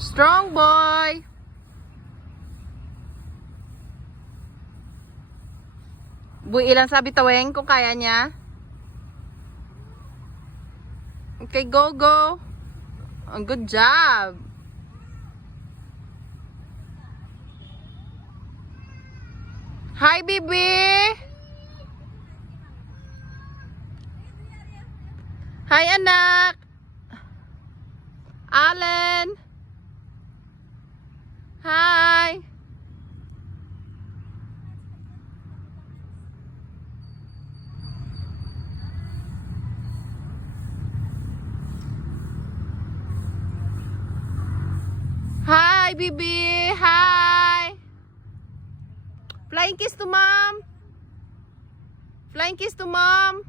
Strong boy. Ilang sabi taweng kung kaya niya. Okay, go, go. Good job. Hi, Bibi. Hi, anak. Allen. Hi. Hi, Bibi. Hi. Flying kiss to mom. Flying kiss to mom.